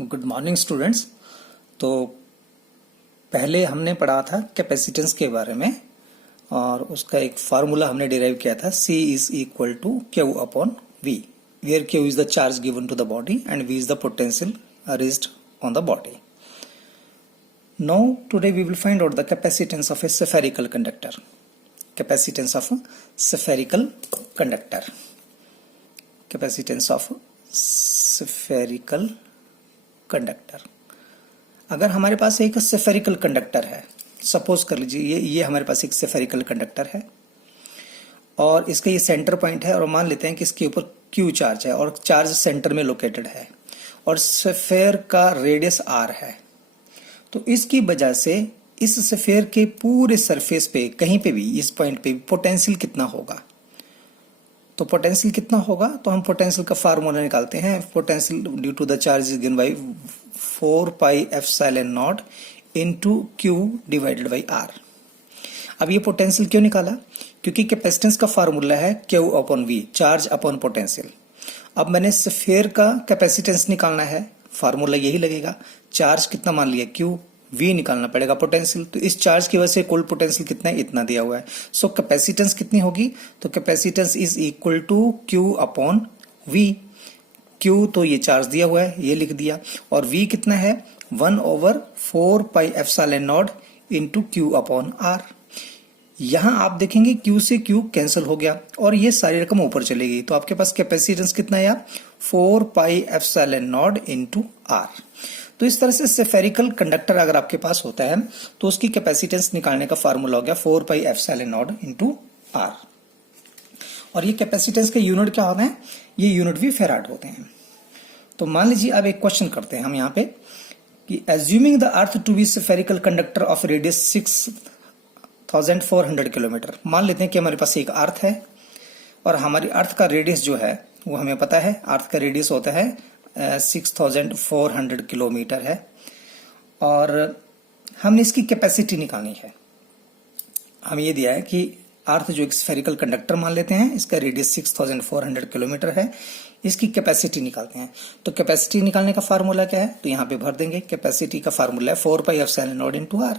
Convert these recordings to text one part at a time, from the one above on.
Good morning students. तो पहले हमने पढ़ा था कैपेसिटेंस के बारे में और उसका एक फार्मूला हमने डिराइव किया था C is equal to Q upon V, where Q is the charge given to the body and V is the potential arised on the body. Now today we will find out the capacitance of a spherical conductor. Capacitance of a spherical conductor. Capacitance of spherical conductor. अगर हमारे पास एक spherical conductor है, suppose कर लीजिए ये हमारे पास एक spherical conductor है और इसका ये सेंटर पॉइंट है और मान लेते हैं कि इसके ऊपर Q चार्ज है और चार्ज सेंटर में लोकेटेड है और स्फेयर का रेडियस R है. तो इसकी वजह से इस स्फेयर के पूरे सरफेस पे कहीं पे भी इस पॉइंट पे पोटेंशियल कितना होगा. तो पोटेंशियल कितना होगा, तो हम पोटेंशियल का फार्मूला निकालते हैं. Potential due to the charge is given by 4 pi epsilon naught into Q divided by R. अब ये पोटेंशियल क्यों निकाला, क्योंकि कैपेसिटेंस का फार्मूला है Q upon V, charge upon potential. अब मैंने स्फेयर का कैपेसिटेंस निकालना है, फार्मूला यही लगेगा. चार्ज कितना मान लिया Q, V निकालना पड़ेगा पोटेंशियल. तो इस चार्ज की वजह से कुल पोटेंशियल कितना है, इतना दिया हुआ है. सो कैपेसिटेंस कितनी होगी, तो capacitance is equal to Q upon V. Q तो ये चार्ज दिया हुआ है, ये लिख दिया, और V कितना है 1/4 पाई epsilon not into Q upon R. यहां आप देखेंगे Q से Q कैंसिल हो गया और ये सारी रकम ऊपर चलेगी. तो आपके पास कैपेसिटेंस कितना है, 4 pi epsilon not into R. तो इस तरह से स्फेरिकल कंडक्टर अगर आपके पास होता है तो उसकी कैपेसिटेंस निकालने का फार्मूला हो गया 4 pi epsilon not into R. और ये कैपेसिटेंस के यूनिट क्या होते हैं, ये यूनिट भी फेराड होते हैं. तो मान लीजिए अब एक क्वेश्चन करते हैं हम यहाँ पे कि assuming the earth to be spherical conductor of radius 6400 kilometre. मान लेते हैं कि हमारे पास एक अर्थ है और हमारी अर्थ का रेडियस जो है वो हमें पता है, अर्थ का रेडियस होता है 6400 किलोमीटर है और हमने इसकी कैपेसिटी निकालनी है. हमें ये दिया है कि अर्थ जो एक स्फेरिकल कंडक्टर मान लेते हैं, इसका रेडियस 6400 किलोमीटर है, इसकी कैपेसिटी निकालते हैं. तो कैपेसिटी निकालने का फार्मूला क्या है, तो यहाँ पे भर देंगे. कैपेसिटी का फार्मूला है 4 pi epsilon naught into R.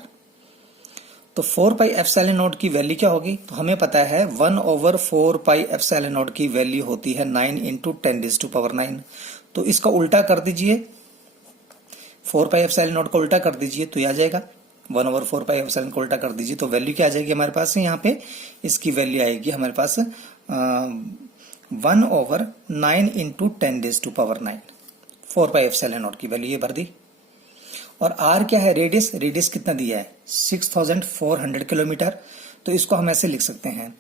तो 4 पाई एप्सिलॉन नॉट की वैल्यू क्या होगी, तो हमें पता है 1/4 पाई एप्सिलॉन नॉट की वैल्यू होती है 9 इंटू 10⁻⁹. तो इसका उल्टा कर दीजिए, 4 पाई एप्सिलॉन नॉट का उल्टा कर दीजिए तो ये आ जाएगा 1/4 पाई एप्सिलॉन को उल्टा कर दीजिए तो वैल्यू क्या आ जाएगी हमारे पास यहाँ पे, इसकी वैल्यू आएगी हमारे पास 1/9 इंटू 10⁻⁹. 4 पाई एप्सिलॉन नॉट की वैल्यू ये भर दी. और R क्या है, रेडियस. रेडियस कितना दिया है 6400 किलोमीटर. तो इसको हम ऐसे लिख सकते हैं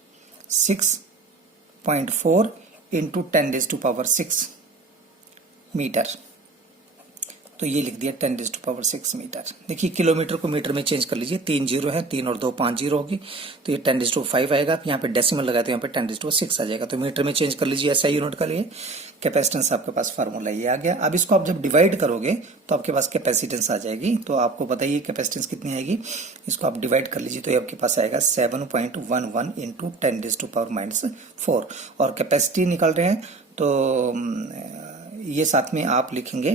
6.4 इंटू 10⁻⁶ मीटर. तो ये लिख दिया 10⁻⁶ मीटर. देखिए किलोमीटर को मीटर में चेंज कर लीजिए, 3 जीरो है, 3 और 2 5 जीरो होगी तो ये 10⁻5 आएगा. यहाँ पे डेसिमल लगाए तो यहाँ पे 10⁻6 आ जाएगा. तो मीटर में चेंज कर लीजिए ऐसा यूनिट का लिए. कैपेसिटेंस आपके पास फार्मूला ये आ गया. अब इसको आप जब डिवाइड करोगे तो आपके पास कैपेसिटेंस आ जाएगी. तो आपको बताइए कैपेसिटेंस कितनी आएगी, इसको आप डिवाइड कर लीजिए तो ये आपके पास आएगा 7.11 इंटू 10⁻⁴. और कैपेसिटी निकाल रहे हैं तो ये साथ में आप लिखेंगे,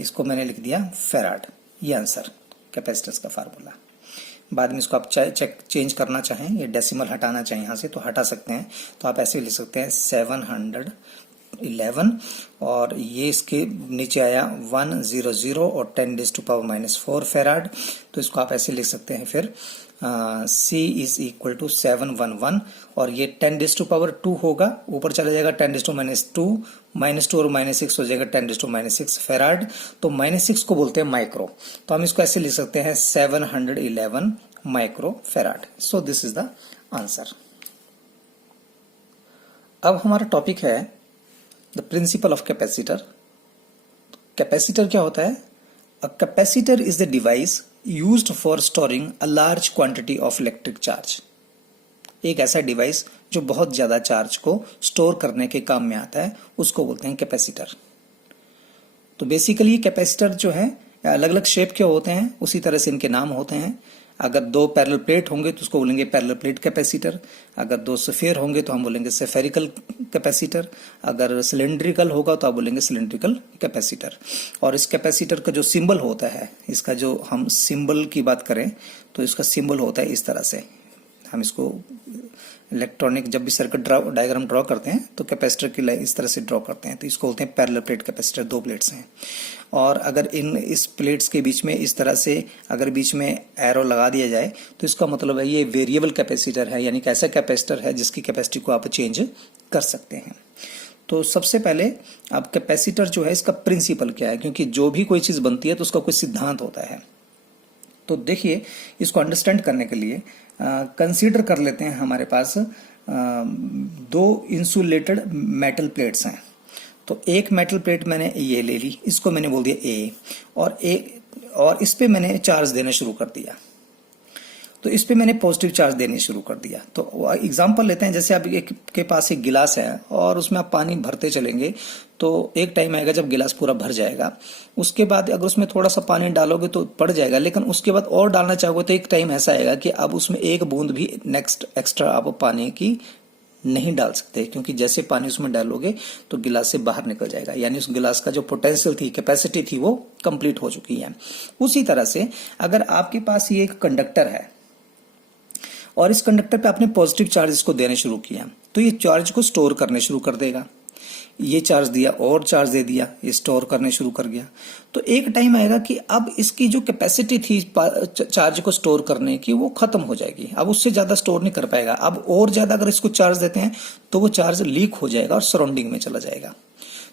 इसको मैंने लिख दिया फेराड. ये आंसर कैपेसिटेंस का फार्मूला. बाद में इसको आप चेंज करना चाहें, ये डेसिमल हटाना चाहें यहाँ से तो हटा सकते हैं. तो आप ऐसे लिख सकते हैं 711 और ये इसके नीचे आया 100 और 10⁻⁴ फेराड. तो इसको आप ऐसे लिख सकते हैं फिर C इज इक्वल टू 711 और ये 10⁻² होगा, ऊपर चला जाएगा 10⁻², -2 और -6 हो जाएगा 10⁻⁶ फेराड. तो -6 को बोलते हैं माइक्रो. तो हम इसको ऐसे लिख सकते हैं 711 micro farad. So this is the answer. अब हमारा टॉपिक है the principle of capacitor. Capacitor क्या होता है, a capacitor is the device used for storing a large quantity of electric charge. एक ऐसा डिवाइस जो बहुत ज्यादा चार्ज को स्टोर करने के काम में आता है उसको बोलते हैं कैपेसिटर. तो बेसिकली कैपेसिटर जो है अलग अलग शेप के होते हैं, उसी तरह से इनके नाम होते हैं. अगर दो पैरेलल प्लेट होंगे तो उसको बोलेंगे पैरेलल प्लेट कैपेसिटर, अगर दो स्फीयर होंगे तो हम बोलेंगे स्फेरिकल कैपेसिटर, अगर सिलेंड्रिकल होगा तो आप बोलेंगे सिलेंड्रिकल कैपेसिटर। और इस कैपेसिटर का जो सिंबल होता है, इसका जो हम सिंबल की बात करें तो इसका सिंबल होता है इस तरह से। हम इसको इलेक्ट्रॉनिक जब भी सर्किट डायग्राम ड्रॉ करते हैं तो कैपेसिटर की लाइन इस तरह से ड्रॉ करते हैं, तो इसको बोलते हैं पैरेलल प्लेट कैपेसिटर, दो प्लेट्स हैं। और अगर इस प्लेट्स के बीच में इस तरह से अगर बीच में एरो लगा दिया जाए तो इसका मतलब है ये वेरिएबल कैपेसिटर है, यानी कि ऐसा कैपेसिटर है जिसकी कैपेसिटी को आप चेंज कर सकते हैं। तो सबसे पहले अब कैपेसिटर जो है इसका प्रिंसिपल क्या है, क्योंकि जो भी कोई चीज़ बनती है तो उसका कोई सिद्धांत होता है। तो देखिए, इसको अंडरस्टैंड करने के लिए कंसीडर कर लेते हैं हमारे पास दो इंसुलेटेड मेटल प्लेट्स हैं। तो एक मेटल प्लेट मैंने ये ले ली, इसको मैंने बोल दिया ए, और इस पे मैंने चार्ज देना शुरू कर दिया। तो इस पे मैंने पॉजिटिव चार्ज देने शुरू कर दिया। तो एग्जांपल लेते हैं, जैसे आप के पास एक गिलास है और उसमें आप पानी भरते चलेंगे तो एक टाइम आएगा जब गिलास पूरा भर जाएगा। उसके बाद अगर उसमें थोड़ा सा पानी डालोगे तो पड़ जाएगा, लेकिन उसके बाद और डालना चाहोगे तो एक टाइम ऐसा आएगा कि अब उसमें एक बूंद भी नेक्स्ट एक्स्ट्रा आप पानी की नहीं डाल सकते, क्योंकि जैसे पानी उसमें डालोगे तो गिलास से बाहर निकल जाएगा, यानी उस गिलास का जो पोटेंशियल थी, कैपेसिटी थी, वो कंप्लीट हो चुकी है। उसी तरह से अगर आपके पास ये एक कंडक्टर है और इस कंडक्टर पे आपने पॉजिटिव चार्ज इसको देने शुरू किया तो ये चार्ज को स्टोर करने शुरू कर देगा। ये चार्ज दिया और चार्ज दे दिया, ये स्टोर करने शुरू कर गया। तो एक टाइम आएगा कि अब इसकी जो कैपेसिटी थी चार्ज को स्टोर करने की वो खत्म हो जाएगी, अब उससे ज्यादा स्टोर नहीं कर पाएगा। अब और ज्यादा अगर इसको चार्ज देते हैं तो वो चार्ज लीक हो जाएगा और सराउंडिंग में चला जाएगा,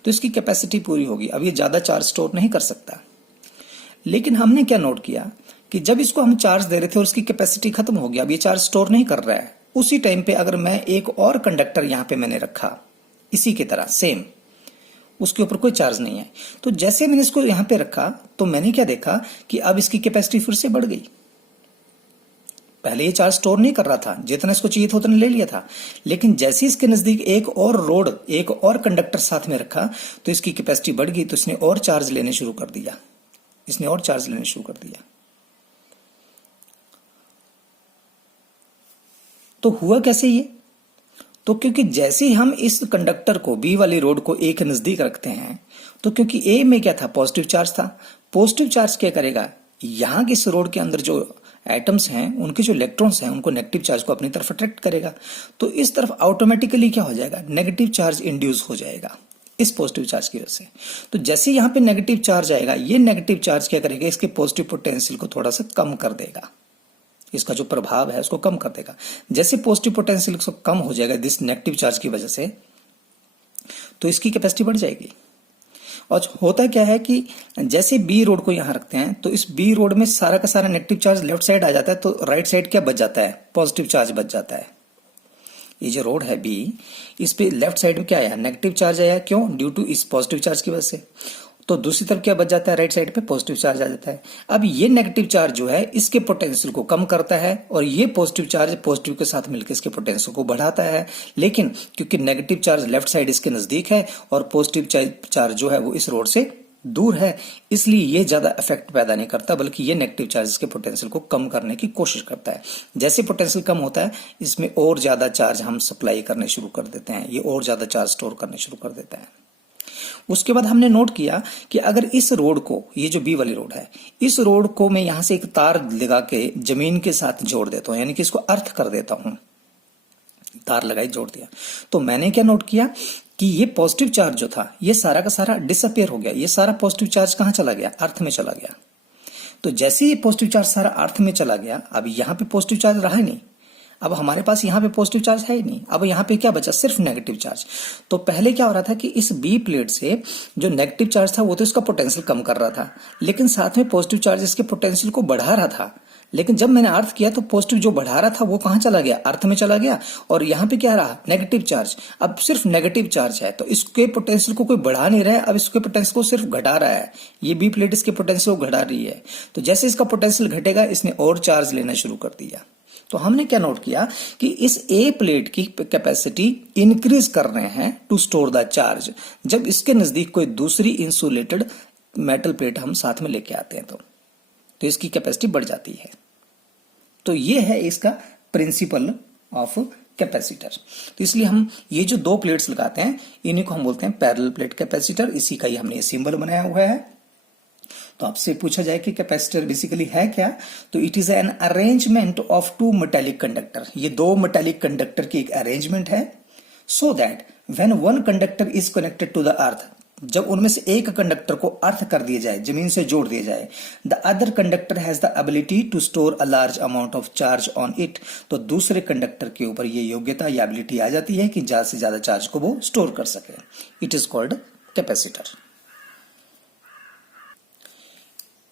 तो इसकी कैपेसिटी पूरी होगी। अब ये ज्यादा चार्ज स्टोर नहीं कर सकता। लेकिन हमने क्या नोट किया कि जब इसको हम चार्ज दे रहे थे और उसकी कैपेसिटी खत्म हो गया, अब ये चार्ज स्टोर नहीं कर रहा है, उसी टाइम पे अगर मैं एक और कंडक्टर यहां पे मैंने रखा इसी की तरह सेम, उसके ऊपर कोई चार्ज नहीं है, तो जैसे मैंने इसको यहां पे रखा तो मैंने क्या देखा कि अब इसकी कैपेसिटी फिर से बढ़ गई। पहले ये चार्ज स्टोर नहीं कर रहा था, जितना इसको चाहिए था उतना ले लिया था, लेकिन जैसे इसके नजदीक एक और कंडक्टर साथ में रखा तो इसकी कैपेसिटी बढ़ गई, तो इसने और चार्ज लेने शुरू कर दिया, तो हुआ कैसे ये? तो क्योंकि जैसे ही हम इस कंडक्टर को, बी वाली रोड को ए के नजदीक रखते हैं, तो क्योंकि ए में क्या था, पॉजिटिव चार्ज था, पॉजिटिव चार्ज क्या करेगा, यहां की इस रोड के अंदर जो एटम्स हैं उनके जो इलेक्ट्रॉन्स हैं उनको नेगेटिव चार्ज को अपनी तरफ अट्रैक्ट करेगा, तो इस तरफ ऑटोमेटिकली क्या हो जाएगा, नेगेटिव चार्ज इंड्यूस हो जाएगा इस पॉजिटिव चार्ज की वजह से। तो जैसे यहाँ पे नेगेटिव चार्ज आएगा, ये नेगेटिव चार्ज क्या करेगा, इसके पॉजिटिव पोटेंशियल को थोड़ा सा कम कर देगा, इसका जो प्रभाव है उसको कम कर देगा। जैसे पॉजिटिव पोटेंशियल कम हो जाएगा दिस नेगेटिव चार्ज की वजह से, तो इसकी कैपेसिटी बढ़ जाएगी। और होता क्या है कि जैसे बी रोड को यहां रखते हैं तो इस बी रोड में सारा का सारा नेगेटिव चार्ज लेफ्ट साइड आ जाता है, तो राइट साइड क्या बच जाता है, पॉजिटिव चार्ज बच जाता है। ये जो रोड है बी, इस पे लेफ्ट साइड में क्या आया, नेगेटिव चार्ज आया, क्यों, ड्यू टू इस पॉजिटिव चार्ज की वजह से। तो दूसरी तरफ क्या बच जाता है, राइट साइड पे पॉजिटिव चार्ज आ जाता है। अब ये नेगेटिव चार्ज जो है इसके पोटेंशियल को कम करता है और ये पॉजिटिव चार्ज पॉजिटिव के साथ मिलकर इसके पोटेंशियल को बढ़ाता है। लेकिन क्योंकि नेगेटिव चार्ज लेफ्ट साइड इसके नजदीक है और पॉजिटिव चार्ज जो है वो इस रोड से दूर है, इसलिए ये ज्यादा इफेक्ट पैदा नहीं करता, बल्कि ये नेगेटिव चार्ज के पोटेंशियल को कम करने की कोशिश करता है। जैसे पोटेंशियल कम होता है, इसमें और ज्यादा चार्ज हम सप्लाई करने शुरू कर देते हैं, ये और ज्यादा चार्ज स्टोर करने शुरू कर देता है। उसके बाद हमने नोट किया कि अगर इस रोड को, ये जो बी वाली रोड है, इस रोड को मैं यहां से एक तार लगा के जमीन के साथ जोड़ देता हूं, यानी कि इसको अर्थ कर देता हूं, तार लगाई जोड़ दिया, तो मैंने क्या नोट किया कि ये पॉजिटिव चार्ज जो था ये सारा का सारा डिसअपियर हो गया। ये सारा पॉजिटिव चार्ज कहां चला गया, अर्थ में चला गया। तो जैसे ये पॉजिटिव चार्ज सारा अर्थ में चला गया, अब यहां पे पॉजिटिव चार्ज रहा नहीं, अब हमारे पास यहाँ पे पॉजिटिव चार्ज है ही नहीं, अब यहाँ पे क्या बचा, सिर्फ नेगेटिव चार्ज। तो पहले क्या हो रहा था कि इस बी प्लेट से जो नेगेटिव चार्ज था वो तो इसका पोटेंशियल कम कर रहा था, लेकिन साथ में पॉजिटिव चार्ज इसके पोटेंशियल को बढ़ा रहा था। लेकिन जब मैंने अर्थ किया तो पॉजिटिव जो बढ़ा रहा था वो कहां चला गया, अर्थ में चला गया, और यहाँ पे क्या रहा, नेगेटिव चार्ज। अब सिर्फ नेगेटिव चार्ज है तो इसके पोटेंशियल को कोई बढ़ा नहीं रहा है, अब इसके पोटेंशियल को सिर्फ घटा रहा है। ये बी प्लेट इसके पोटेंशियल को घटा रही है, तो जैसे इसका पोटेंशियल घटेगा इसने और चार्ज लेना शुरू कर दिया। तो हमने क्या नोट किया कि इस ए प्लेट की कैपेसिटी इंक्रीज कर रहे हैं टू स्टोर द चार्ज, जब इसके नजदीक कोई दूसरी इंसुलेटेड मेटल प्लेट हम साथ में लेके आते हैं तो इसकी कैपेसिटी बढ़ जाती है। तो ये है इसका प्रिंसिपल ऑफ कैपेसिटर। तो इसलिए हम ये जो दो प्लेट्स लगाते हैं इन्हीं को हम बोलते हैं पैरेलल प्लेट कैपेसिटर। इसी का ही हमने ये सिंबल बनाया हुआ है। तो आपसे पूछा जाए कि कैपेसिटर बेसिकली है क्या, तो it is an arrangement of two metallic conductor. ये दो मेटालिक कंडक्टर की एक अरेंजमेंट है, so that when one conductor is connected to the earth, जब उनमें से एक कंडक्टर को अर्थ कर दिया जाए, जमीन से जोड़ दिया जाए, the other conductor has the ability to store a large amount of charge on it, तो दूसरे कंडक्टर के ऊपर ये योग्यता या एबिलिटी आ जाती है कि ज्यादा से ज्यादा चार्ज को वो स्टोर कर सके। It is called capacitor.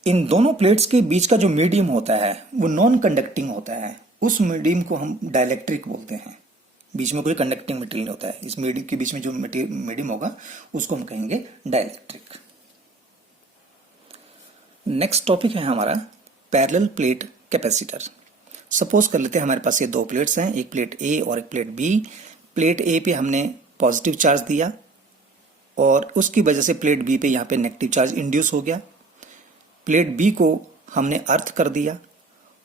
इन दोनों प्लेट्स के बीच का जो मीडियम होता है वो नॉन कंडक्टिंग होता है, उस मीडियम को हम डाइलेक्ट्रिक बोलते हैं। बीच में कोई कंडक्टिंग मटेरियल नहीं होता है, इस मीडियम के बीच में जो मीडियम होगा उसको हम कहेंगे डाइलेक्ट्रिक। नेक्स्ट टॉपिक है हमारा पैरेलल प्लेट कैपेसिटर। सपोज कर लेते हैं हमारे पास ये दो प्लेट्स हैं, एक प्लेट ए और एक प्लेट बी। प्लेट ए पे हमने पॉजिटिव चार्ज दिया और उसकी वजह से प्लेट बी पे यहाँ पे नेगेटिव चार्ज इंड्यूस हो गया। प्लेट बी को हमने अर्थ कर दिया,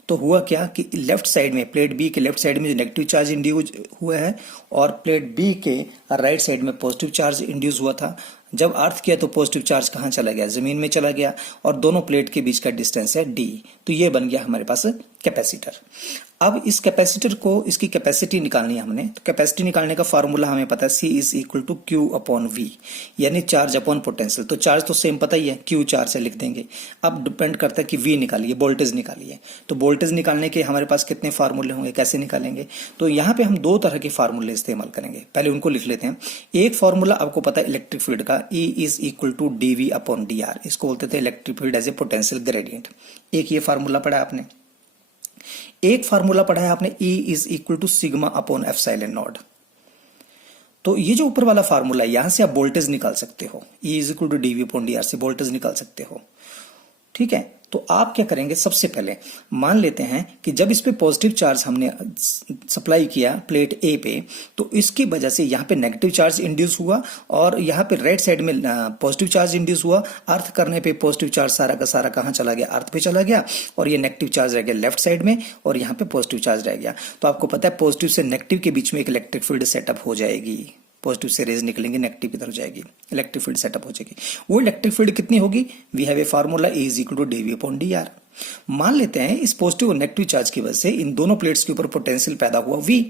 तो हुआ क्या कि लेफ्ट साइड में, प्लेट बी के लेफ्ट साइड में जो नेगेटिव चार्ज इंड्यूस हुआ है और प्लेट बी के राइट साइड में पॉजिटिव चार्ज इंड्यूस हुआ था। जब अर्थ किया तो पॉजिटिव चार्ज कहाँ चला गया, जमीन में चला गया, और दोनों प्लेट के बीच का डिस्टेंस है डी। तो ये बन गया हमारे पास कैपेसिटर। अब इस कैपेसिटर को, इसकी कैपेसिटी निकालनी है हमने, तो कैपेसिटी निकालने का फार्मूला हमें पता है, C is equal to Q upon V, यानी चार्ज अपॉन पोटेंशियल। तो चार्ज तो सेम पता ही है, क्यू चार्ज से लिख देंगे। अब डिपेंड करता है कि वी निकालिए, वोल्टेज निकालिए। तो वोल्टेज निकालने के हमारे पास कितने फार्मूले होंगे, कैसे निकालेंगे, तो यहाँ पे हम दो तरह के फार्मूले इस्तेमाल करेंगे। पहले उनको लिख लेते हैं। एक फार्मूला आपको पता है इलेक्ट्रिक फील्ड का, E is equal to d v upon d r, इसको बोलते थे electric field as a potential gradient. एक ये फार्मूला पढ़ा आपने। एक फार्मूला पढ़ा है आपने, E is equal to sigma upon epsilon naught. तो ये जो ऊपर वाला फार्मूला है, यहां से आप वोल्टेज निकाल सकते हो, E is equal to d v upon d r से वोल्टेज निकाल सकते हो। ठीक है, तो आप क्या करेंगे, सबसे पहले मान लेते हैं कि जब इस पे पॉजिटिव चार्ज हमने सप्लाई किया प्लेट ए पे, तो इसकी वजह से यहाँ पे नेगेटिव चार्ज इंड्यूस हुआ और यहाँ पे राइट साइड में पॉजिटिव चार्ज इंड्यूस हुआ। अर्थ करने पे पॉजिटिव चार्ज सारा का सारा कहाँ चला गया, अर्थ पे चला गया, और ये नेगेटिव चार्ज रह गया लेफ्ट साइड में और यहाँ पे पॉजिटिव चार्ज रह गया। तो आपको पता है पॉजिटिव से नेगेटिव के बीच में एक इलेक्ट्रिक फील्ड सेटअप हो जाएगी। पॉजिटिव से रेज निकलेंगे, नेगेटिव की तरफ जाएगी, इलेक्ट्रिक फील्ड सेटअप हो जाएगी। वो इलेक्ट्रिक फील्ड कितनी होगी, we have a formula, E is equal to d v upon d r. मान लेते हैं इस पॉजिटिव और नेगेटिव चार्ज की वजह से इन दोनों प्लेट्स के ऊपर पोटेंशियल पैदा हुआ V।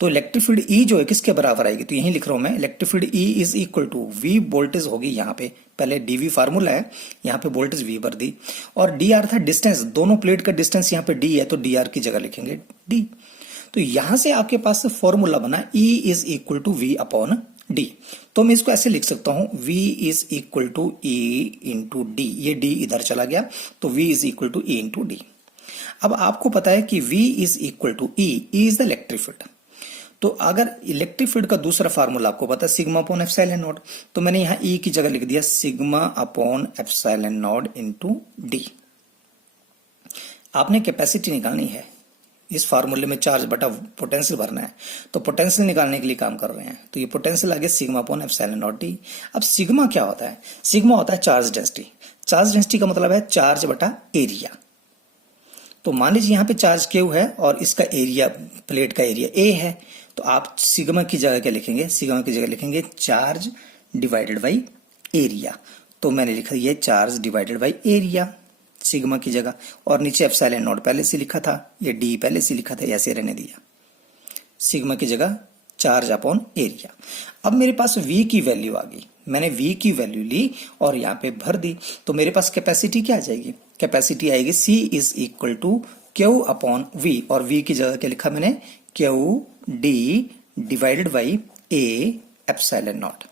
तो इलेक्ट्रिक फील्ड E जो है किसके बराबर आएगी, तो यही लिख रहा हूं मैं, electric field E is equal to V, voltage होगी यहाँ पे, पहले dV फार्मूला है, यहाँ पे वोल्टेज V भर दी, और dr था डिस्टेंस, दोनों प्लेट का डिस्टेंस यहाँ पे d है, तो dr की जगह लिखेंगे d। तो यहां से आपके पास फॉर्मूला बना E is equal to V upon D। तो मैं इसको ऐसे लिख सकता हूं, V is equal to E into d, ये D इधर चला गया, तो V is equal to E into d. अब आपको पता है कि V is equal to E is the electric field. तो अगर इलेक्ट्रिक फील्ड का दूसरा फार्मूला आपको पता है सिग्मा अपॉन एप्सिलॉन नॉट, तो मैंने यहां E की जगह लिख दिया sigma upon epsilon not into D. आपने कैपेसिटी निकालनी है, इस फार्मूले में चार्ज बटा पोटेंशियल भरना है, तो पोटेंशियल निकालने के लिए काम कर रहे हैं। तो ये पोटेंशियल आ गया sigma upon epsilon not D. अब सिग्मा क्या होता है, सिग्मा होता है चार्ज डेंसिटी। चार्ज डेंसिटी का मतलब है चार्ज बटा एरिया। तो मान लीजिए यहाँ पे चार्ज क्यू है और इसका एरिया, प्लेट का एरिया ए है, तो आप सिग्मा की जगह क्या लिखेंगे, सिग्मा की जगह लिखेंगे चार्ज डिवाइडेड बाई एरिया। तो मैंने लिखा ये charge divided by area sigma की जगह, और नीचे एप्सिलॉन नॉट पहले से लिखा था, ये डी पहले से लिखा था, ऐसे रहने दिया, सिग्मा की जगह चार्ज अपॉन एरिया। अब मेरे पास V की वैल्यू आ गई, मैंने V की वैल्यू ली और यहाँ पे भर दी, तो मेरे पास कैपेसिटी क्या आ जाएगी, कैपेसिटी आएगी C is equal to Q upon V, और V की जगह क्या लिखा मैंने, Q D divided by A epsilon not.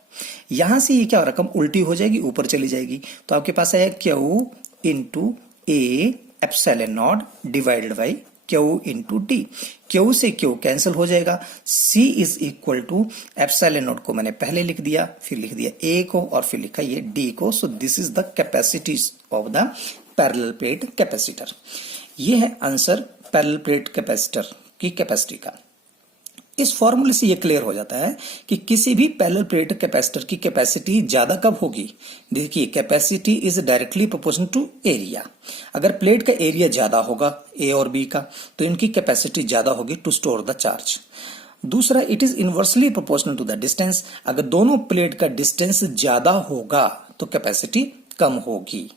यहां से ये क्या रकम उल्टी हो जाएगी, ऊपर चली जाएगी, तो आपके पास है Q into A epsilon naught divided by Q into D. Q से क्यू कैंसिल हो जाएगा, C is equal to epsilon naught को मैंने पहले लिख दिया, फिर लिख दिया A को और फिर लिखा ये D को। सो this is the capacity of the parallel plate capacitor. ये है आंसर पैरेलल प्लेट कैपेसिटर की कैपेसिटी का। इस फॉर्मूले से ये क्लियर हो जाता है कि किसी भी पैरेलल प्लेट कैपेसिटर की कैपेसिटी ज्यादा कब होगी। देखिए, capacity is directly proportional to area. अगर प्लेट का एरिया ज्यादा होगा ए और बी का, तो इनकी कैपेसिटी ज्यादा होगी टू स्टोर द चार्ज। दूसरा, it is inversely proportional to the distance. अगर दोनों प्लेट का डिस्टेंस ज्यादा होगा तो कैपेसिटी कम होगी।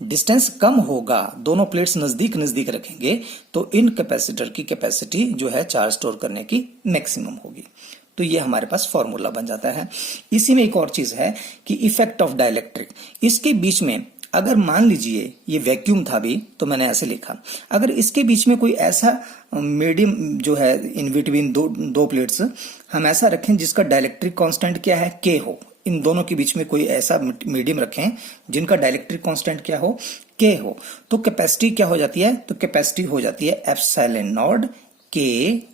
डिस्टेंस कम होगा, दोनों प्लेट्स नजदीक नजदीक रखेंगे, तो इन कैपेसिटर की कैपेसिटी जो है चार्ज स्टोर करने की मैक्सिमम होगी। तो ये हमारे पास फॉर्मूला बन जाता है। इसी में एक और चीज है कि इफेक्ट ऑफ डाइलेक्ट्रिक। इसके बीच में अगर मान लीजिए ये वैक्यूम था भी, तो मैंने ऐसे लिखा, अगर इसके बीच में कोई ऐसा मीडियम जो है इन बिटवीन दो प्लेट्स हम ऐसा रखें जिसका डाइलेक्ट्रिक कांस्टेंट क्या है, के हो। इन दोनों के बीच में कोई ऐसा मीडियम रखें जिनका डाइलेक्ट्रिक कांस्टेंट क्या हो, के हो, तो कैपेसिटी क्या हो जाती है, तो कैपेसिटी हो जाती है एप्सिलॉन नॉट के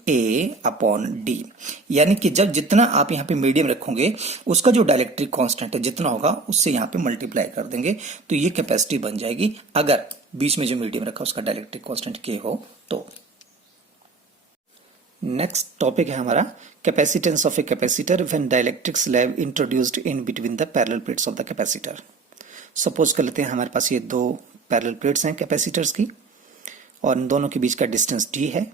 ए अपॉन डी। यानी कि जब जितना आप यहाँ पे मीडियम रखोगे उसका जो डाइलेक्ट्रिक कांस्टेंट है जितना होगा उससे यहाँ पे मल्टीप्लाई कर देंगे, तो ये कैपेसिटी बन जाएगी अगर बीच में जो मीडियम रखा उसका डाइलेक्ट्रिक कांस्टेंट के हो तो। नेक्स्ट टॉपिक है हमारा capacitance of a capacitor when dielectric slab introduced in between the parallel plates of the capacitor. Suppose कर लेते हैं हमारे पास ये दो पैरेलल प्लेट्स हैं कैपेसिटर्स की, और इन दोनों के बीच का डिस्टेंस डी है।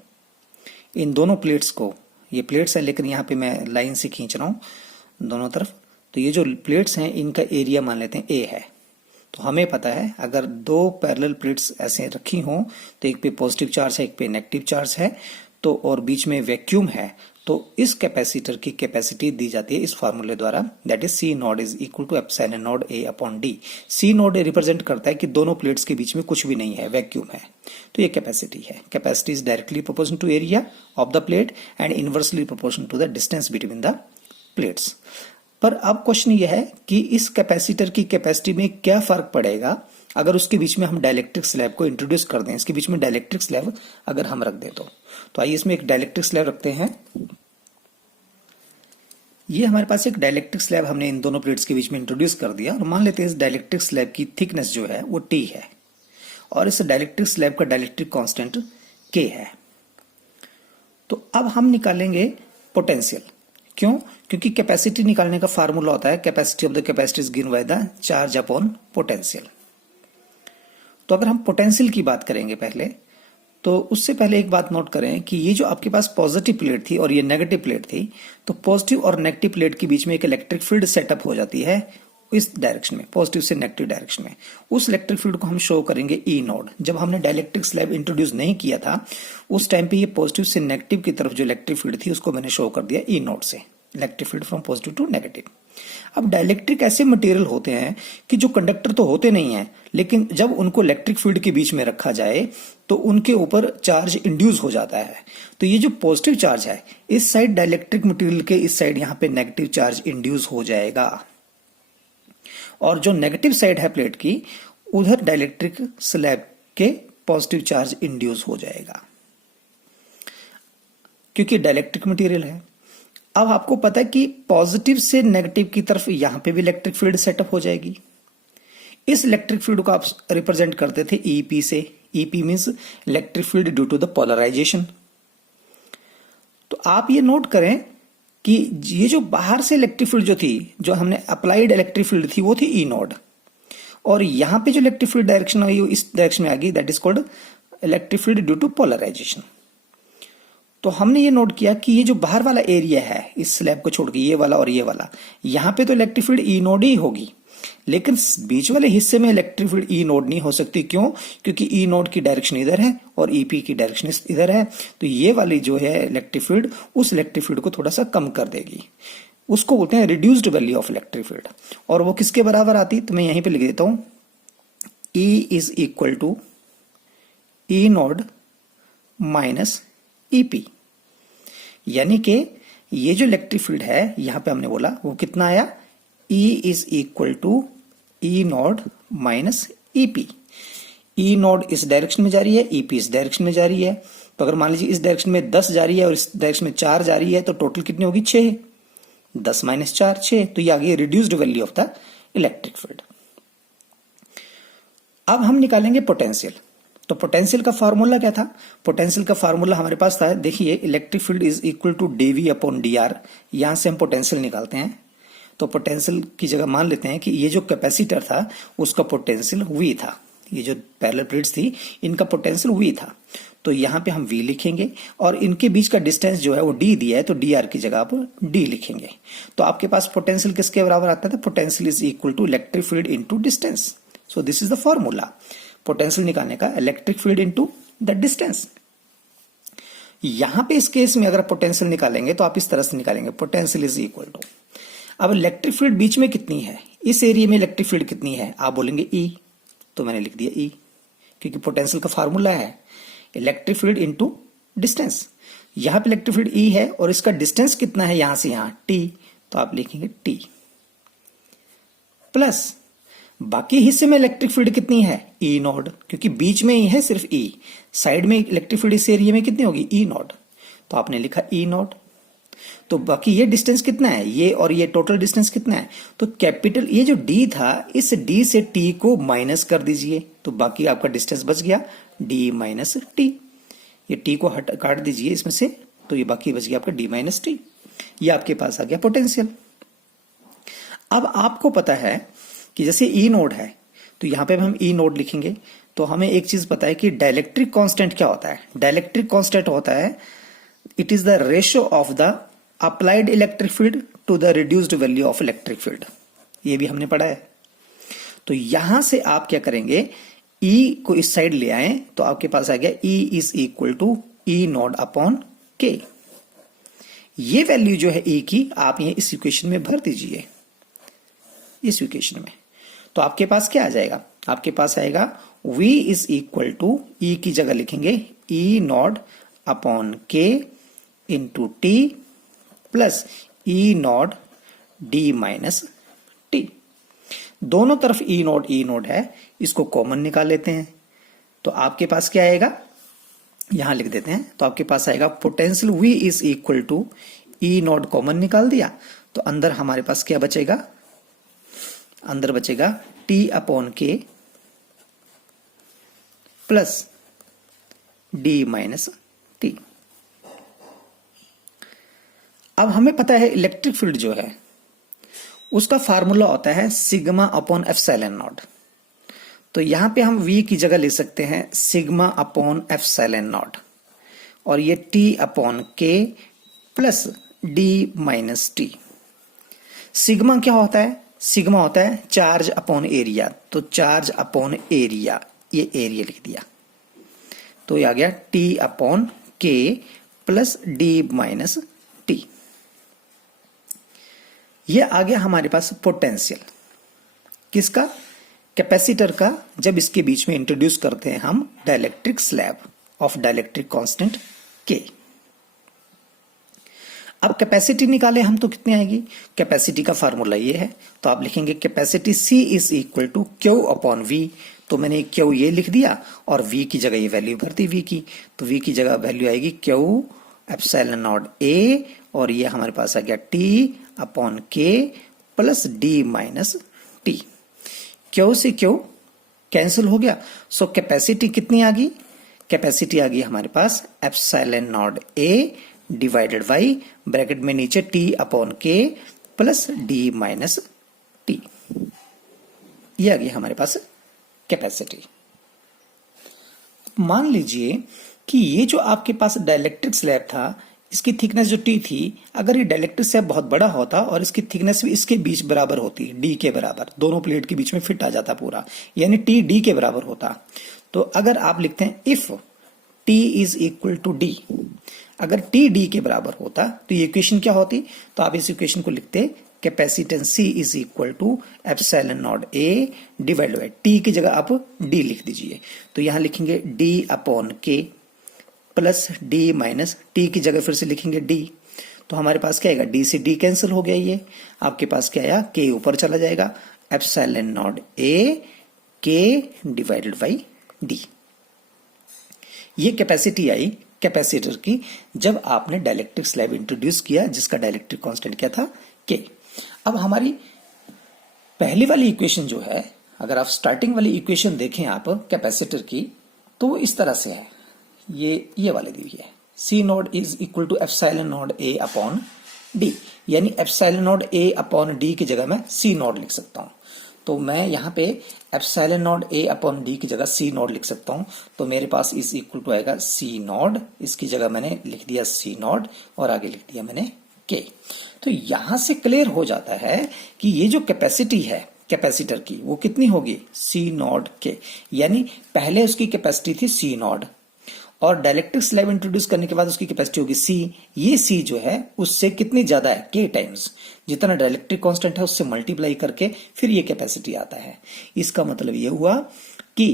इन दोनों प्लेट्स को, ये प्लेट्स है लेकिन यहाँ पे मैं लाइन से खींच रहा हूँ दोनों तरफ, तो ये जो प्लेट्स हैं इनका एरिया मान लेते हैं ए है। तो हमें पता है अगर दो पैरेलल प्लेट्स ऐसे रखी हों तो एक पे पॉजिटिव चार्ज है एक पे नेगेटिव चार्ज है, तो और बीच में वैक्यूम है, तो इस कैपेसिटर की कैपेसिटी दी जाती है इस फार्मूले द्वारा, that is C naught is equal to epsilon naught A upon D. C naught represent करता है कि दोनों प्लेट्स के बीच में कुछ भी नहीं है, वैक्यूम है, तो ये कैपेसिटी है। Capacity is directly proportional to area of the plate and inversely proportional to the distance between the plates. पर अब क्वेश्चन यह है कि इस कैपेसिटर की कैपेसिटी में क्या फर्क पड़ेगा अगर उसके बीच में हम डाइलेक्ट्रिक स्लैब को इंट्रोड्यूस कर दें। इसके बीच में डाइलेक्ट्रिक स्लैब अगर हम रख दें तो आइए इसमें एक डाइलेक्ट्रिक स्लैब रखते हैं। ये हमारे पास एक डाइलेक्ट्रिक स्लैब हमने इन दोनों प्लेट्स के बीच में इंट्रोड्यूस कर दिया, और मान लेते हैं इस डाइलेक्ट्रिक स्लैब की थिकनेस जो है वो टी है और इस डाइलेक्ट्रिक स्लैब का डाइलेक्ट्रिक कांस्टेंट के है। तो अब हम निकालेंगे पोटेंशियल। क्यों? क्योंकि कैपेसिटी निकालने का फार्मूला होता है capacity of the capacitor is given by the charge upon potential. तो अगर हम पोटेंशियल की बात करेंगे पहले, तो उससे पहले एक बात नोट करें कि ये जो आपके पास पॉजिटिव प्लेट थी और ये नेगेटिव प्लेट थी, तो पॉजिटिव और नेगेटिव प्लेट के बीच में एक इलेक्ट्रिक फील्ड सेटअप हो जाती है इस डायरेक्शन में, पॉजिटिव से नेगेटिव डायरेक्शन में। उस इलेक्ट्रिक फील्ड को हम शो करेंगे ई नोड। जब हमने डाइलेक्ट्रिक स्लैब इंट्रोड्यूस नहीं किया था उस टाइम पे ये पॉजिटिव से नेगेटिव की तरफ जो इलेक्ट्रिक फील्ड थी उसको मैंने शो कर दिया ई नोड से, electric field from positive to negative. अब डाइलेक्ट्रिक ऐसे मटेरियल होते हैं कि जो कंडक्टर तो होते नहीं हैं, लेकिन जब उनको इलेक्ट्रिक फील्ड के बीच में रखा जाए तो उनके ऊपर चार्ज इंड्यूस हो जाता है। तो ये जो पॉजिटिव चार्ज है इस साइड डाइलेक्ट्रिक मटेरियल के इस साइड यहां पे नेगेटिव चार्ज इंड्यूस हो जाएगा, और जो नेगेटिव साइड है प्लेट की उधर डाइलेक्ट्रिक स्लैब के पॉजिटिव चार्ज इंड्यूस हो जाएगा, क्योंकि डाइलेक्ट्रिक मटेरियल है। अब आपको पता है कि पॉजिटिव से नेगेटिव की तरफ यहां पे भी इलेक्ट्रिक फील्ड सेटअप हो जाएगी। इस इलेक्ट्रिक फील्ड को आप रिप्रेजेंट करते थे ईपी से। EP means electric field due to the polarisation. तो आप ये नोट करें कि ये जो बाहर से इलेक्ट्रिक फील्ड जो थी, जो हमने अप्लाइड इलेक्ट्रिक फील्ड थी, वो थी ई नोड, और यहां पे जो इलेक्ट्रिक फील्ड डायरेक्शन आई वो इस डायरेक्शन में आ गई, that is called electric field due to polarisation. तो हमने ये नोट किया कि ये जो बाहर वाला एरिया है इस स्लैब को छोड़ के, ये वाला और ये वाला, यहां पे तो इलेक्ट्रिक फील्ड ई नोड ही होगी, लेकिन बीच वाले हिस्से में इलेक्ट्रिक फील्ड ई नोड नहीं हो सकती। क्यों? क्योंकि ई नोड की डायरेक्शन इधर है और ईपी की डायरेक्शन इधर है। तो ये वाली जो है इलेक्ट्रिक फील्ड उस इलेक्ट्रिक फील्ड को थोड़ा सा कम कर देगी, उसको बोलते हैं reduced value of electric field. और वो किसके बराबर आती, तो मैं यहीं पे लिख देता हूं, E is equal to E naught minus EP. यानी कि ये जो इलेक्ट्रिक फील्ड है यहां पे हमने बोला वो कितना आया, E is equal to E naught minus EP. E naught इस डायरेक्शन में जा रही है, ईपी इस डायरेक्शन में जा रही है। तो अगर मान लीजिए इस डायरेक्शन में 10 जा रही है और इस डायरेक्शन में 4 जा रही है, तो टोटल कितनी होगी, 6। 10 माइनस 4 6। तो ये आ गई reduced value of the electric field. अब हम निकालेंगे पोटेंशियल। तो पोटेंशियल का फार्मूला क्या था? पोटेंशियल का फार्मूला हमारे पास था, देखिए electric field is equal to dv upon dr। यहां से हम पोटेंशियल निकालते हैं, तो पोटेंशियल की जगह मान लेते हैं कि ये जो कैपेसिटर था उसका पोटेंशियल v था, ये जो पैरेलल प्लेट्स थी इनका पोटेंशियल v था। तो यहाँ पे हम v लिखेंगे और इनके बीच का डिस्टेंस जो है वो d दिया है, तो dr की जगह आप d लिखेंगे। तो आपके पास पोटेंशियल किसके बराबर आता था? Potential is equal to electric field into distance. So this is the formula potential निकालने का, electric field into the distance. यहां पे इस केस में अगर पोटेंशियल निकालेंगे तो आप इस तरह से निकालेंगे, पोटेंशियल इज इक्वल टू, अब इलेक्ट्रिक फील्ड बीच में कितनी है, इस एरिया में इलेक्ट्रिक फील्ड कितनी है, आप बोलेंगे E, तो मैंने लिख दिया E, क्योंकि पोटेंशियल का फार्मूला है इलेक्ट्रिक फील्ड इनटू डिस्टेंस। यहां पे इलेक्ट्रिक फील्ड E है और इसका डिस्टेंस कितना है यहां से यहां T, तो आप लिखेंगे T प्लस बाकी हिस्से में इलेक्ट्रिक फील्ड कितनी है E नॉट, क्योंकि बीच में ही है सिर्फ E, साइड में इलेक्ट्रिक फील्ड इस एरिया में कितनी होगी E नॉट, तो आपने लिखा E नॉट। तो बाकी ये डिस्टेंस कितना है, ये और ये टोटल डिस्टेंस कितना है, तो कैपिटल ये जो D था इस D से T को माइनस कर दीजिए, तो बाकी आपका डिस्टेंस बच गया D माइनस T। ये T को काट दीजिए इसमें से, तो ये बाकी बच गया आपका D माइनस T। ये आपके पास आ गया पोटेंशियल। अब आपको पता है कि जैसे E नोड है तो यहां पे हम E नोड लिखेंगे, तो हमें एक चीज पता है कि डाइलेक्ट्रिक कांस्टेंट क्या होता है। डाइलेक्ट्रिक कांस्टेंट होता है it is the ratio of the applied electric field to the reduced value of electric field, ये भी हमने पढ़ा है। तो यहां से आप क्या करेंगे, E को इस साइड ले आए तो आपके पास आ गया E is equal to E naught upon K। ये वैल्यू जो है E की आप ये इस इक्वेशन में भर दीजिए, इस इक्वेशन में, तो आपके पास क्या आ जाएगा, आपके पास आएगा V is equal to E की जगह लिखेंगे E naught upon K into T plus E naught D minus T। दोनों तरफ E नॉट है, इसको कॉमन निकाल लेते हैं, तो आपके पास क्या आएगा, यहां लिख देते हैं, तो आपके पास आएगा potential V is equal to E not common निकाल दिया, तो अंदर हमारे पास क्या बचेगा, अंदर बचेगा T upon K plus D minus T। अब हमें पता है इलेक्ट्रिक फील्ड जो है उसका फार्मूला होता है सिग्मा अपॉन एप्सिलॉन नॉट, तो यहां पे हम V की जगह ले सकते हैं सिग्मा अपॉन एप्सिलॉन नॉट, और ये T upon K plus D minus T। Sigma क्या होता है, सिग्मा होता है चार्ज अपॉन एरिया, तो चार्ज अपॉन एरिया, ये एरिया लिख दिया, तो ये आ गया T upon K plus D minus T। ये आ गया हमारे पास पोटेंशियल किसका, कैपेसिटर का, जब इसके बीच में इंट्रोड्यूस करते हैं हम dielectric slab of dielectric constant K। अब कैपेसिटी निकाले हम तो कितनी आएगी, कैपेसिटी का फार्मूला ये है, तो आप लिखेंगे capacity C is equal to Q upon V, तो मैंने Q ये लिख दिया और V की जगह ये वैल्यू भर दी V की, तो V की जगह वैल्यू आएगी Q एप्सिलॉन नॉट A, और ये हमारे पास आ गया T upon K plus D minus T। Q से Q कैंसिल हो गया, सो कैपेसिटी कितनी आ गई, कैपेसिटी आ गई हमारे पास epsilon not A divided by bracket में नीचे T upon K plus D minus T। ये आ गई हमारे पास कैपेसिटी। मान लीजिए कि ये जो आपके पास डाइलेक्ट्रिक स्लैब था इसकी थिकनेस जो T थी, अगर ये डाइलेक्ट्रिक स्लैब बहुत बड़ा होता और इसकी थिकनेस भी इसके बीच बराबर होती, D के बराबर, दोनों प्लेट के बीच में फिट आ जाता पूरा, यानी T D के बराबर होता, तो अगर आप लिखते हैं if T is equal to D, अगर T D के बराबर होता तो ये इक्वेशन क्या होती, तो आप इस इक्वेशन को लिखते capacitance C is equal to epsilon not A divide by T की जगह आप D लिख दीजिए, तो यहां लिखेंगे D upon K plus D minus T की जगह फिर से लिखेंगे D, तो हमारे पास क्या आएगा, D से D कैंसिल हो गया, ये आपके पास क्या आया, K ऊपर चला जाएगा, epsilon not A K divided by D। ये कैपेसिटी आई कैपेसिटर की जब आपने डाइलेक्ट्रिक स्लैब इंट्रोड्यूस किया जिसका डाइलेक्ट्रिक कांस्टेंट क्या था, K। अब हमारी पहली वाली इक्वेशन जो है, अगर आप स्टार्टिंग वाली इक्वेशन देखें आप कैपेसिटर की, तो इस तरह से है, ये वाले दी हुई है, C naught is equal to epsilon naught A upon D, यानी epsilon naught A upon D की जगह मैं सी नॉट लिख सकता हूं। तो मैं यहाँ पे epsilon naught A upon D की जगह सी नॉट लिख सकता हूं। तो मेरे पास इज इक्वल टू आएगा सी नॉट, इसकी जगह मैंने लिख दिया सी नॉट और आगे लिख दिया मैंने के। तो यहां से क्लियर हो जाता है कि ये जो कैपेसिटी है कैपेसिटर की वो कितनी होगी, सी नॉट के, यानी पहले उसकी कैपेसिटी थी सी नॉट और डाइलेक्ट्रिक स्लैब इंट्रोड्यूस करने के बाद उसकी कैपेसिटी होगी सी। ये सी जो है उससे कितनी ज्यादा है, के टाइम्स, जितना डाइलेक्ट्रिक कांस्टेंट है उससे मल्टीप्लाई करके फिर ये कैपेसिटी आता है। इसका मतलब ये हुआ कि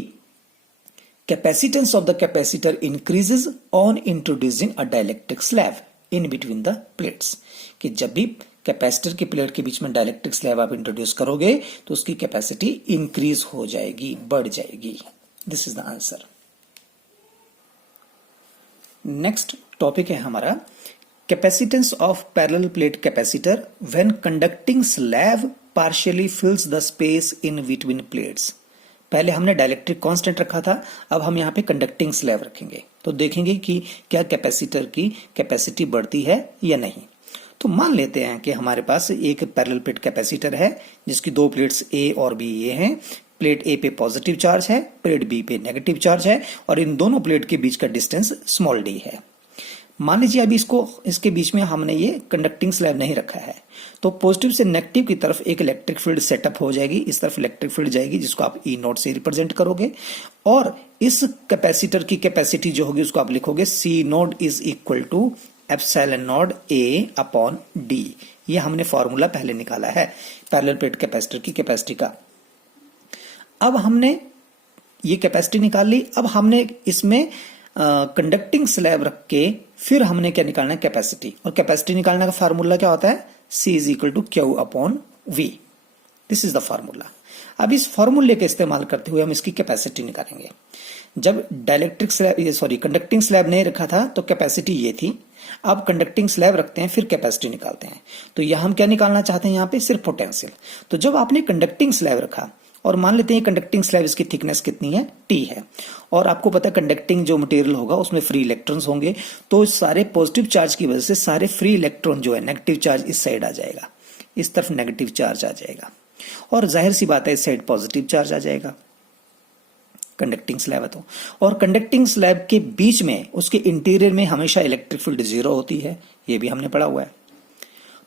capacitance of the capacitor increases on introducing a dielectric slab in between the plates, कि जब भी कैपेसिटर की प्लेट के बीच में डाइलेक्ट्रिक स्लैब आप इंट्रोड्यूस करोगे तो उसकी कैपेसिटी इंक्रीज हो जाएगी, बढ़ जाएगी। This is the answer. Next topic है हमारा capacitance of parallel plate capacitor when conducting slab partially फिल्स the space in between plates. पहले हमने डाइलेक्ट्रिक कांस्टेंट रखा था, अब हम यहाँ पे कंडक्टिंग स्लैब रखेंगे, तो देखेंगे कि क्या कैपेसिटर की कैपेसिटी बढ़ती है या नहीं। तो मान लेते हैं कि हमारे पास एक पैरेलल प्लेट कैपेसिटर है जिसकी दो प्लेट्स ए और बी ये हैं। प्लेट ए पे पॉजिटिव चार्ज है, प्लेट बी पे नेगेटिव चार्ज है और इन दोनों प्लेट के बीच का डिस्टेंस स्मॉल डी है। मान लीजिए अभी इसके बीच में हमने ये कंडक्टिंग स्लैब नहीं रखा है, तो पॉजिटिव से नेगेटिव की तरफ एक इलेक्ट्रिक फील्ड सेटअप हो जाएगी, इस तरफ इलेक्ट्रिक फील्ड जाएगी जिसको आप ई नॉट से रिप्रेजेंट करोगे और इस कैपेसिटर की कैपेसिटी जो होगी उसको आप लिखोगे C naught is equal to epsilon naught A upon D. ये हमने फॉर्मूला पहले निकाला है पैरेलल प्लेट कैपेसिटर की कैपेसिटी का। अब हमने ये कैपेसिटी निकाल ली, अब हमने इसमें कंडक्टिंग स्लैब रख के फिर हमने क्या निकालना है, कैपेसिटी। और कैपेसिटी निकालने का फार्मूला क्या होता है, C is equal to Q upon V. This is the formula. अब इस फार्मूले का इस्तेमाल करते हुए हम इसकी कैपेसिटी निकालेंगे। जब डाइलेक्ट्रिक स्लैब कंडक्टिंग स्लैब नहीं रखा था तो कैपेसिटी ये थी, अब कंडक्टिंग स्लैब रखते हैं फिर कैपेसिटी निकालते हैं। तो यह हम क्या निकालना चाहते हैं, यहाँ पे सिर्फ पोटेंशियल। तो जब आपने कंडक्टिंग स्लैब रखा और मान लेते हैं कंडक्टिंग स्लैब इसकी थिकनेस कितनी है, टी है, और आपको पता है कंडक्टिंग जो मटेरियल होगा उसमें फ्री इलेक्ट्रॉन्स होंगे, तो सारे पॉजिटिव चार्ज की वजह से सारे फ्री इलेक्ट्रॉन जो है नेगेटिव चार्ज इस साइड आ जाएगा, इस तरफ नेगेटिव चार्ज आ जाएगा और जाहिर सी बात है इस साइड पॉजिटिव चार्ज आ जाएगा, कंडक्टिंग स्लैब है तो। और कंडक्टिंग स्लैब के बीच में उसके इंटीरियर में हमेशा इलेक्ट्रिक फील्ड जीरो होती है, ये भी हमने पढ़ा हुआ है।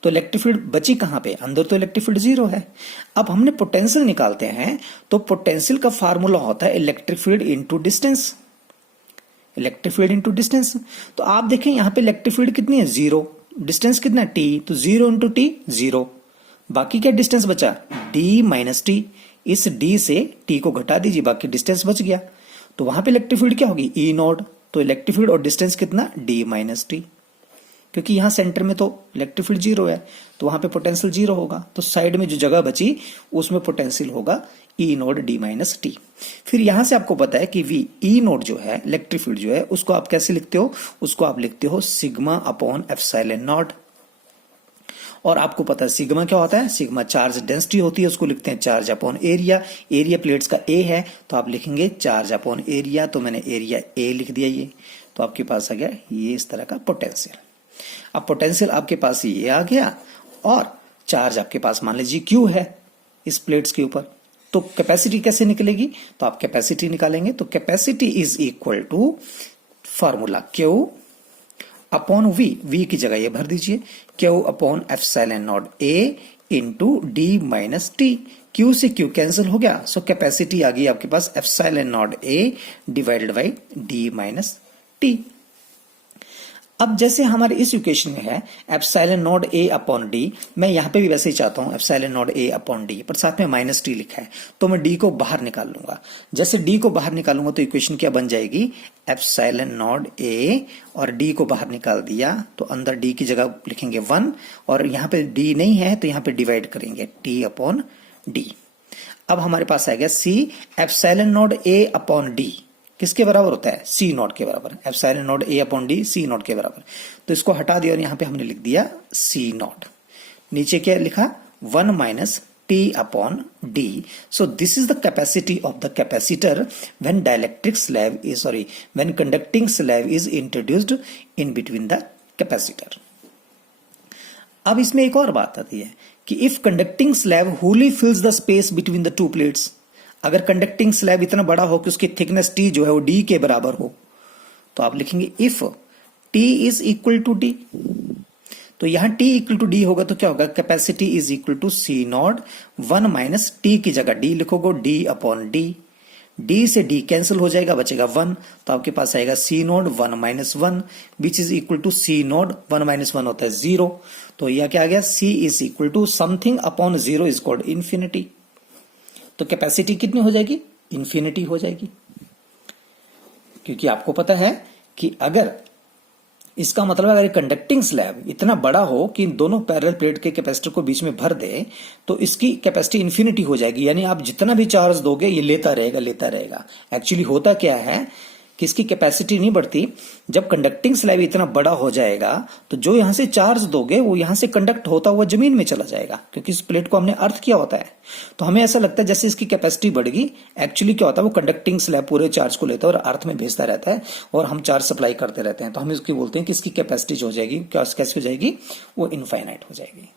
तो इलेक्ट्रिक फील्ड बची कहां पे, अंदर तो इलेक्ट्रिक फील्ड जीरो है। अब हमने पोटेंशियल निकालते हैं, तो पोटेंशियल का फार्मूला होता है electric field into distance, electric field into distance. तो आप देखें यहां पे इलेक्ट्रिक फील्ड कितनी है, जीरो, डिस्टेंस कितना है, टी, तो जीरो इंटू टी जीरो, बाकी क्या डिस्टेंस बचा, डी माइनस टी। इस डी से टी को घटा दीजिए, बाकी डिस्टेंस बच गया। तो वहां पे इलेक्ट्रिक फील्ड क्या होगी, ई नॉट। तो इलेक्ट्रिक फील्ड और डिस्टेंस कितना, डी माइनस टी, क्योंकि यहां सेंटर में तो इलेक्ट्रिक फील्ड जीरो है तो वहां पे पोटेंशियल जीरो होगा, तो साइड में जो जगह बची उसमें पोटेंशियल होगा ई नोट डी माइनस टी। फिर यहां से आपको पता है कि वी ई नोट जो है इलेक्ट्रिक फील्ड जो है उसको आप कैसे लिखते हो, उसको आप लिखते हो सिग्मा अपॉन एप्सिलॉन नॉट। और आपको पता है सिग्मा क्या होता है, सिग्मा चार्ज डेंसिटी होती है, उसको लिखते हैं charge upon area. Area plates का ए है तो आप लिखेंगे चार्ज अपॉन एरिया, तो मैंने एरिया ए लिख दिया ये, तो आपके पास आ गया ये इस तरह का पोटेंशियल। अब पोटेंशियल आपके पास ये आ गया और चार्ज आपके पास मान लीजिए क्यू है इस प्लेट्स के ऊपर, तो कैपेसिटी कैसे निकलेगी, तो आप कैपेसिटी निकालेंगे। तो capacity is equal to formula Q upon V, V की जगह ये भर दीजिए, Q upon epsilon naught A into D minus T. Q से क्यू कैंसिल हो गया, सो कैपेसिटी आ गई आपके पास epsilon naught A divided by D minus T. अब जैसे हमारे इस इक्वेशन में है epsilon naught A upon D, मैं यहां पे भी वैसे ही चाहता हूं epsilon naught A upon D, पर साथ में माइनस टी लिखा है, तो मैं डी को बाहर निकाल लूंगा। जैसे डी को बाहर निकालूंगा तो इक्वेशन क्या बन जाएगी, एप्सिलॉन नॉट ए, और डी को बाहर निकाल दिया तो अंदर डी की जगह लिखेंगे 1, और यहां पे डी नहीं है तो यहां पे डिवाइड करेंगे टी अपॉन डी। अब हमारे पास आ गया C epsilon naught A upon D किसके बराबर होता है, सी नॉट के बराबर, epsilon naught A upon D C naught के बराबर। तो इसको हटा दिया और यहां पे हमने लिख दिया सी नॉट, नीचे क्या लिखा 1 minus T T upon D. So this is the capacity of the capacitor when when conducting slab is introduced in between the capacitor. अब इसमें एक और बात आती है कि if conducting slab wholly fills the space between the two plates, अगर conducting slab इतना बड़ा हो कि उसकी थिकनेस T जो है वो D के बराबर हो, तो आप लिखेंगे if T is equal to D. तो यहां T इक्वल टू डी होगा तो क्या होगा, capacity is equal to C naught 1 minus T की जगह D लिखोगे डी अपॉन डी, डी से डी कैंसिल हो जाएगा, बचेगा 1, तो आपके पास आएगा C naught 1 minus 1 which is equal to C naught 1 minus 1 होता है 0, तो यह क्या आ गया, C is equal to something upon 0 is called infinity. तो कैपेसिटी कितनी हो जाएगी, इन्फिनिटी हो जाएगी, क्योंकि आपको पता है कि अगर इसका मतलब अगर कंडक्टिंग स्लैब इतना बड़ा हो कि इन दोनों पैरेलल प्लेट के कैपेसिटर को बीच में भर दे तो इसकी कैपेसिटी इन्फिनिटी हो जाएगी, यानी आप जितना भी चार्ज दोगे ये लेता रहेगा. एक्चुअली होता क्या है कि इसकी कैपेसिटी नहीं बढ़ती, जब कंडक्टिंग स्लैब इतना बड़ा हो जाएगा तो जो यहां से चार्ज दोगे वो यहां से कंडक्ट होता हुआ जमीन में चला जाएगा, क्योंकि इस प्लेट को हमने अर्थ किया होता है. तो हमें ऐसा लगता है जैसे इसकी कैपेसिटी बढ़ेगी, एक्चुअली क्या होता है वो कंडक्टिंग स्लैब पूरे चार्ज को लेता है और अर्थ में भेजता रहता है और हम चार्ज सप्लाई करते रहते हैं. तो हम इसकी बोलते हैं कि इसकी कैपेसिटी जो हो जाएगी कैसे हो जाएगी, वो इनफाइनाइट हो जाएगी.